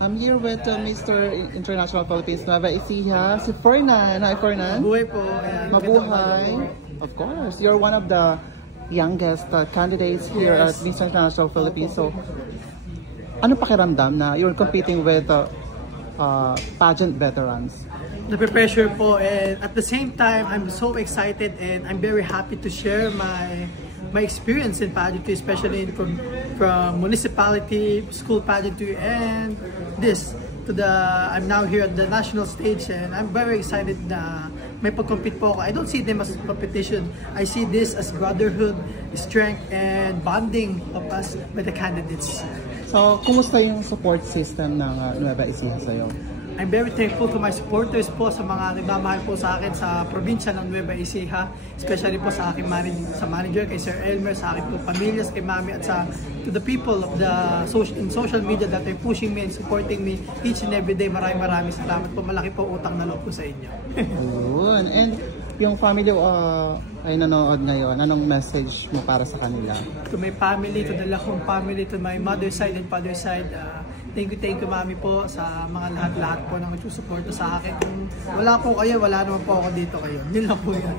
I'm here with Mr. International Philippines Nueva Ecija, si Fernan. Hi, Fernan. Mabuhay po. Ayan, Mabuhay. Of course, you're one of the youngest candidates here at Mr. International Philippines. So, ano pakiramdam na you're competing with pageant veterans? Nape-pressure po, and at the same time, I'm so excited and I'm very happy to share my experience in pageantry, especially from municipality, school pageantry, and I'm now here at the national stage, and I'm very excited na may pag-compete po ako. I don't see them as competition. I see this as brotherhood, strength, and bonding of us with the candidates. So, kumusta yung support system ng Nueva Ecija sa'yo? I'm very thankful to my supporters po, sa mga nagmamahal po sa akin sa probinsya ng Nueva Ecija, especially po sa aking manager, kay Sir Elmer, sa aking po pamilyas, kay Mami, at to the people of in social media that are pushing me and supporting me each and every day. Maraming salamat po. Malaki po utang na loob po sa inyo. Yun. And yung family ay nanonood ngayon, anong message mo para sa kanila? To my family, to the Lacon family, to my mother's side and father's side, thank you Mami po sa mga lahat po na nagsusuporto sa akin. Kung wala po kayo, wala naman po ako dito kayo. Yun lang po yan.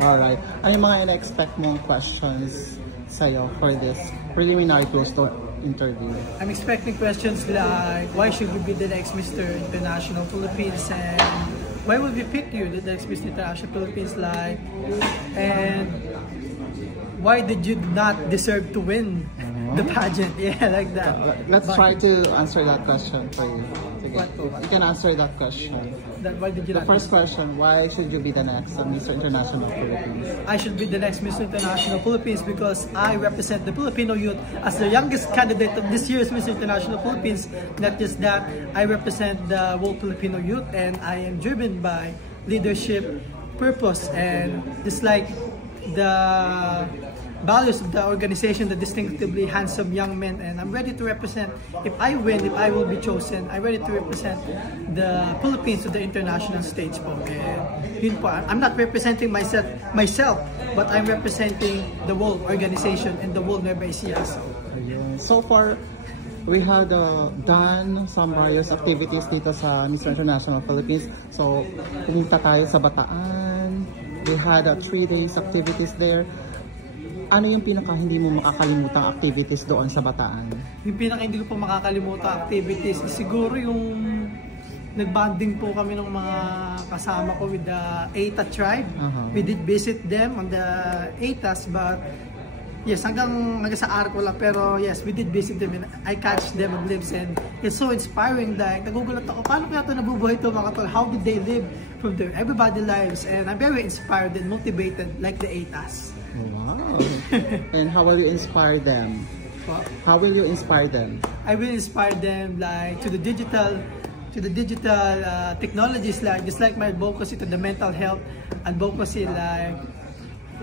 Alright. Ano yung mga in-expect mong questions sa'yo for this preliminary closed-door interview? I'm expecting questions like, why should we be the next Mr. International Philippines, and why would we pick you, the next Mr. International Philippines, like, and why did you not deserve to win the pageant? Yeah, like that. Let's try to answer that question for you. You can answer that question. Why did you the first question, why should you be the next Mr. International Philippines? I should be the next Mr. International Philippines because I represent the Filipino youth as the youngest candidate of this year's Mr. International Philippines. Not just that, I represent the whole Filipino youth, and I am driven by leadership, purpose, and just like the values of the organization, the distinctively handsome young men, and I'm ready to represent. If I win, if I will be chosen, I'm ready to represent the Philippines to the international stage po. And yun po, I'm not representing myself, but I'm representing the whole organization and the whole Nueva Ecija. So far, we had done some various activities dito sa Mr. International Philippines. So, pumunta tayo sa Bataan. We had 3 days activities there. Ano yung pinaka hindi mo makakalimutang activities doon sa Bataan? Yung pinaka hindi ko po makakalimutang activities is siguro yung nagbanding po kami ng mga kasama ko with the Eta tribe. We did visit them on the Etas, but yes, hanggang sa Arco lang, pero yes, we did visit them and I catch them on lives, and it's so inspiring. Like, nagugulat ako, paano kaya ito nabubuhay ito mga tol? How did they live from their everybody lives? And I'm very inspired and motivated like the Etas. Wow. And how will you inspire them? What? How will you inspire them? I will inspire them like to the digital technologies, like just like my advocacy to the mental health advocacy, like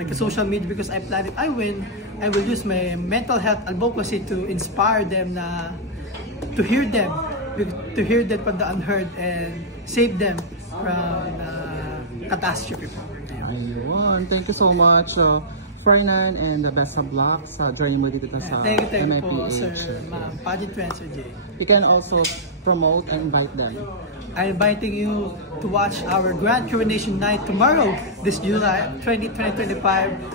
the social media, because I plan if I win, I will use my mental health advocacy to inspire them to hear them from the unheard and save them from catastrophe. Ayun, thank you so much, Fernan, and the best of luck sa journey mo dito sa MIPH. Thank you po, Sir Pageant Transfer J. You can also promote and invite them. I'm inviting you to watch our Grand Coronation Night tomorrow, this July 2025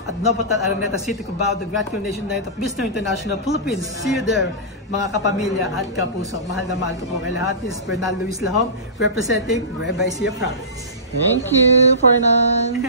at Novotel Araneta City, Cubao, the Grand Coronation Night of Mr. International Philippines. See you there, mga kapamilya at kapuso. Mahal na mahal ko po kay lahat. This is Bernal Luis Lahom, representing Nueva Ecija Province. Thank you, Fernan.